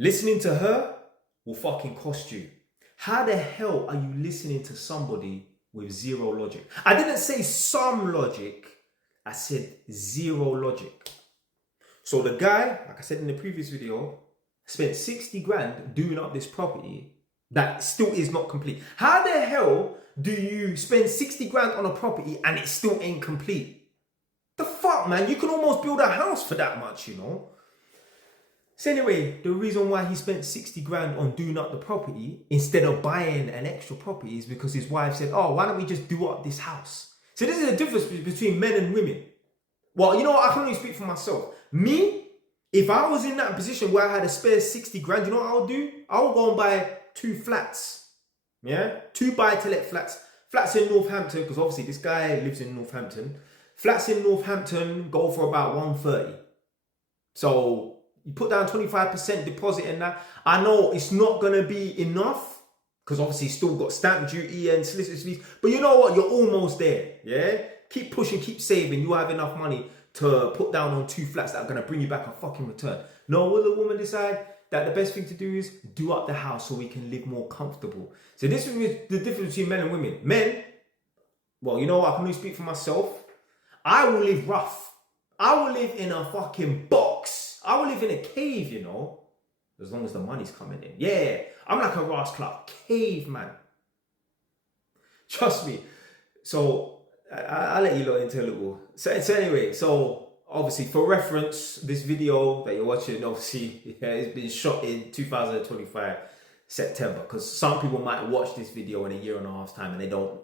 Listening to her will fucking cost you. How the hell are you listening to somebody with zero logic? I didn't say some logic. I said zero logic. So the guy, like I said in the previous video, spent 60 grand doing up this property that still is not complete. How the hell do you spend 60 grand on a property and it still ain't complete? The fuck, man? You can almost build a house for that much, you know? So anyway, the reason why he spent 60 grand on doing up the property instead of buying an extra property is because his wife said, oh, why don't we just do up this house? So this is the difference between men and women. Well, you know what? I can only speak for myself. Me, if I was in that position where I had a spare 60 grand, you know what I would do? I would go and buy 2 flats. Yeah? 2 buy-to-let flats. Flats in Northampton, because obviously this guy lives in Northampton. Flats in Northampton go for about 130. So you put down 25% deposit in that. I know it's not going to be enough because obviously you still got stamp duty and solicitor's fees. But you know what? You're almost there. Yeah? Keep pushing, keep saving. You have enough money to put down on 2 flats that are going to bring you back a fucking return. No, will the woman decide that the best thing to do is do up the house so we can live more comfortable? So this is the difference between men and women. Men, well, you know what? I can only speak for myself. I will live rough. I will live in a fucking box. I will live in a cave, you know, as long as the money's coming in. Yeah, I'm like a Ross Clark caveman. Trust me. So I'll let you lot into a little. So anyway, so obviously for reference, this video that you're watching, obviously, yeah, it's been shot in 2025 September, because some people might watch this video in a year and a half's time and they don't.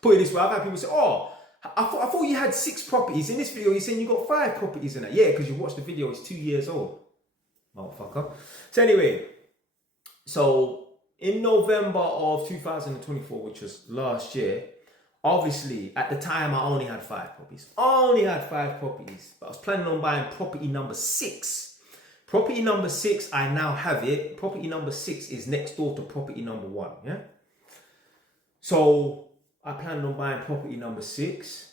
Put it this way, I've had people say, oh, I thought you had 6 properties. In this video, you're saying you got 5 properties in it. Yeah, because you watched the video, it's 2 years old. Motherfucker. So anyway, so in November of 2024, which was last year, obviously, at the time, I only had 5 properties. Only had 5 properties. But I was planning on buying property number 6. Property number 6, I now have it. Property number 6 is next door to property number 1, yeah? So I planned on buying property number 6,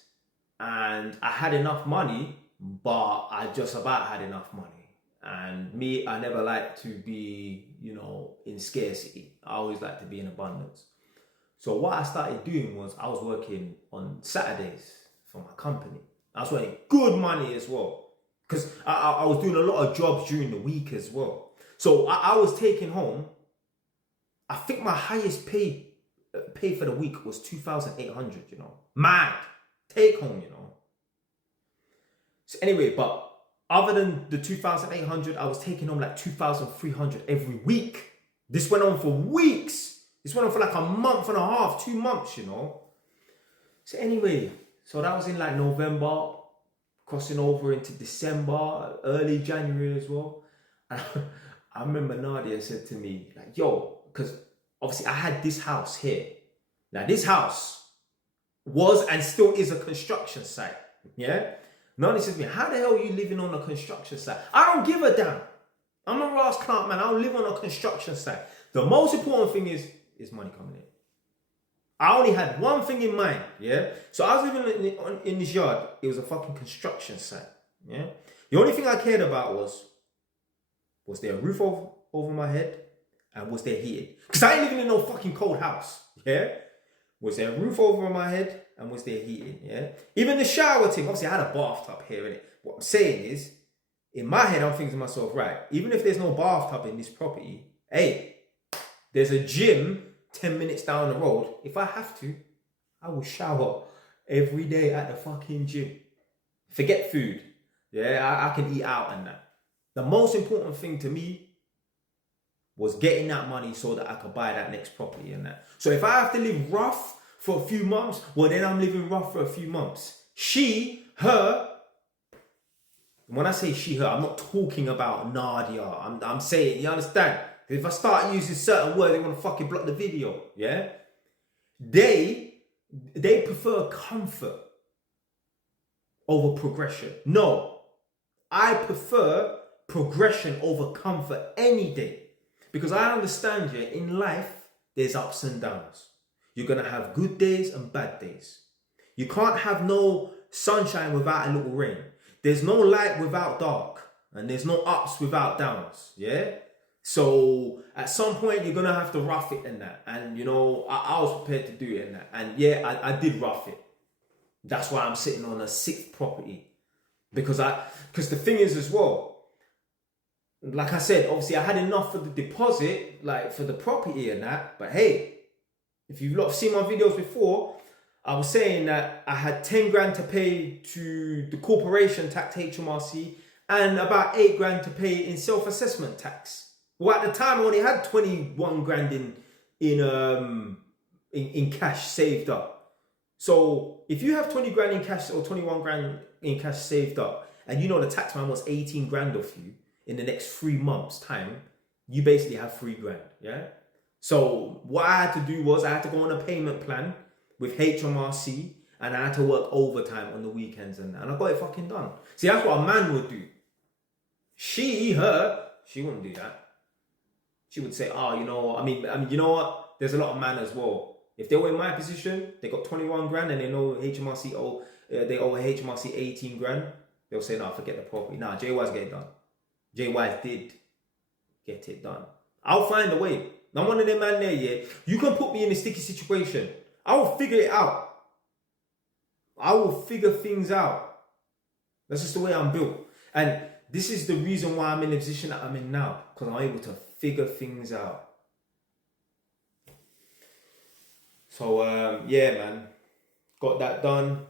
and I had enough money, but I just about had enough money. And me, I never like to be, you know, in scarcity. I always like to be in abundance. So what I started doing was I was working on Saturdays for my company. I was earning good money as well, because I was doing a lot of jobs during the week as well. So I was taking home, I think my highest pay for the week was 2,800, you know. Mad. Take home, you know. So anyway, but other than the 2,800, I was taking home like 2,300 every week. This went on for weeks. This went on for like a month and a half, 2 months, you know. So anyway, so that was in like November, crossing over into December, early January as well. And I remember Nadia said to me, like, yo, because obviously I had this house here. Now this house was and still is a construction site. Yeah? Nadia says to me, how the hell are you living on a construction site? I don't give a damn. I'm a Ross Clark man. I don't live on a construction site. The most important thing is money coming in. I only had one thing in mind, yeah? So I was living in this yard. It was a fucking construction site, yeah? The only thing I cared about was there a roof over my head, and was there heating? Because I ain't living in no fucking cold house, yeah? Was there a roof over my head, and was there heating, yeah? Even the shower thing, obviously I had a bathtub here, innit? What I'm saying is, in my head, I'm thinking to myself, right, even if there's no bathtub in this property, hey, there's a gym 10 minutes down the road. If I have to, I will shower every day at the fucking gym. Forget food. Yeah, I can eat out and that. The most important thing to me was getting that money so that I could buy that next property and that. So if I have to live rough for a few months, well, then I'm living rough for a few months. She, her, when I say she, her, I'm not talking about Nadia. I'm saying, you understand? If I start using certain words, they want to fucking block the video, yeah? They prefer comfort over progression. No, I prefer progression over comfort any day. Because I understand, yeah, in life, there's ups and downs. You're going to have good days and bad days. You can't have no sunshine without a little rain. There's no light without dark. And there's no ups without downs, yeah? So at some point you're gonna have to rough it in that. And you know, I was prepared to do it in that. And yeah, I did rough it. That's why I'm sitting on a sixth property. Because the thing is as well, like I said, obviously I had enough for the deposit, like for the property and that. But hey, if you've not seen my videos before, I was saying that I had 10 grand to pay to the corporation tax, HMRC, and about 8 grand to pay in self-assessment tax. Well, at the time I only had 21 grand in cash saved up. So if you have 20 grand in cash or 21 grand in cash saved up, and you know the tax man wants 18 grand off you in the next 3 months time, you basically have 3 grand, yeah? So what I had to do was I had to go on a payment plan with HMRC, and I had to work overtime on the weekends and I got it fucking done. See, that's what a man would do. She wouldn't do that. She would say, oh, you know, I mean, you know what? There's a lot of men as well. If they were in my position, they got 21 grand and they know HMRC they owe HMRC 18 grand. They'll say, no, forget the property. Nah, JY's get it done. JY did get it done. I'll find a way. I'm one of them man there, yeah. You can put me in a sticky situation. I will figure it out. I will figure things out. That's just the way I'm built. And this is the reason why I'm in the position that I'm in now. Because I'm able to figure things out. So, yeah, man. Got that done.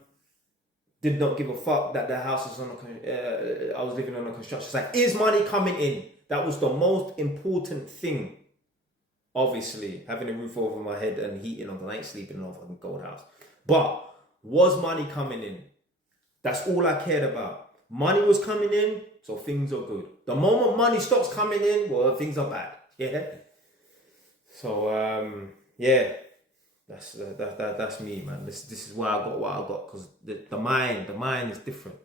Did not give a fuck that the house was I was living on a construction site. Is money coming in? That was the most important thing. Obviously, having a roof over my head and heating on, I ain't sleeping in a fucking gold house. But was money coming in? That's all I cared about. Money was coming in, so things are good. The moment money stops coming in, well, things are bad. Yeah. So yeah, that's me, man. This is why I got what I got, because the mind is different.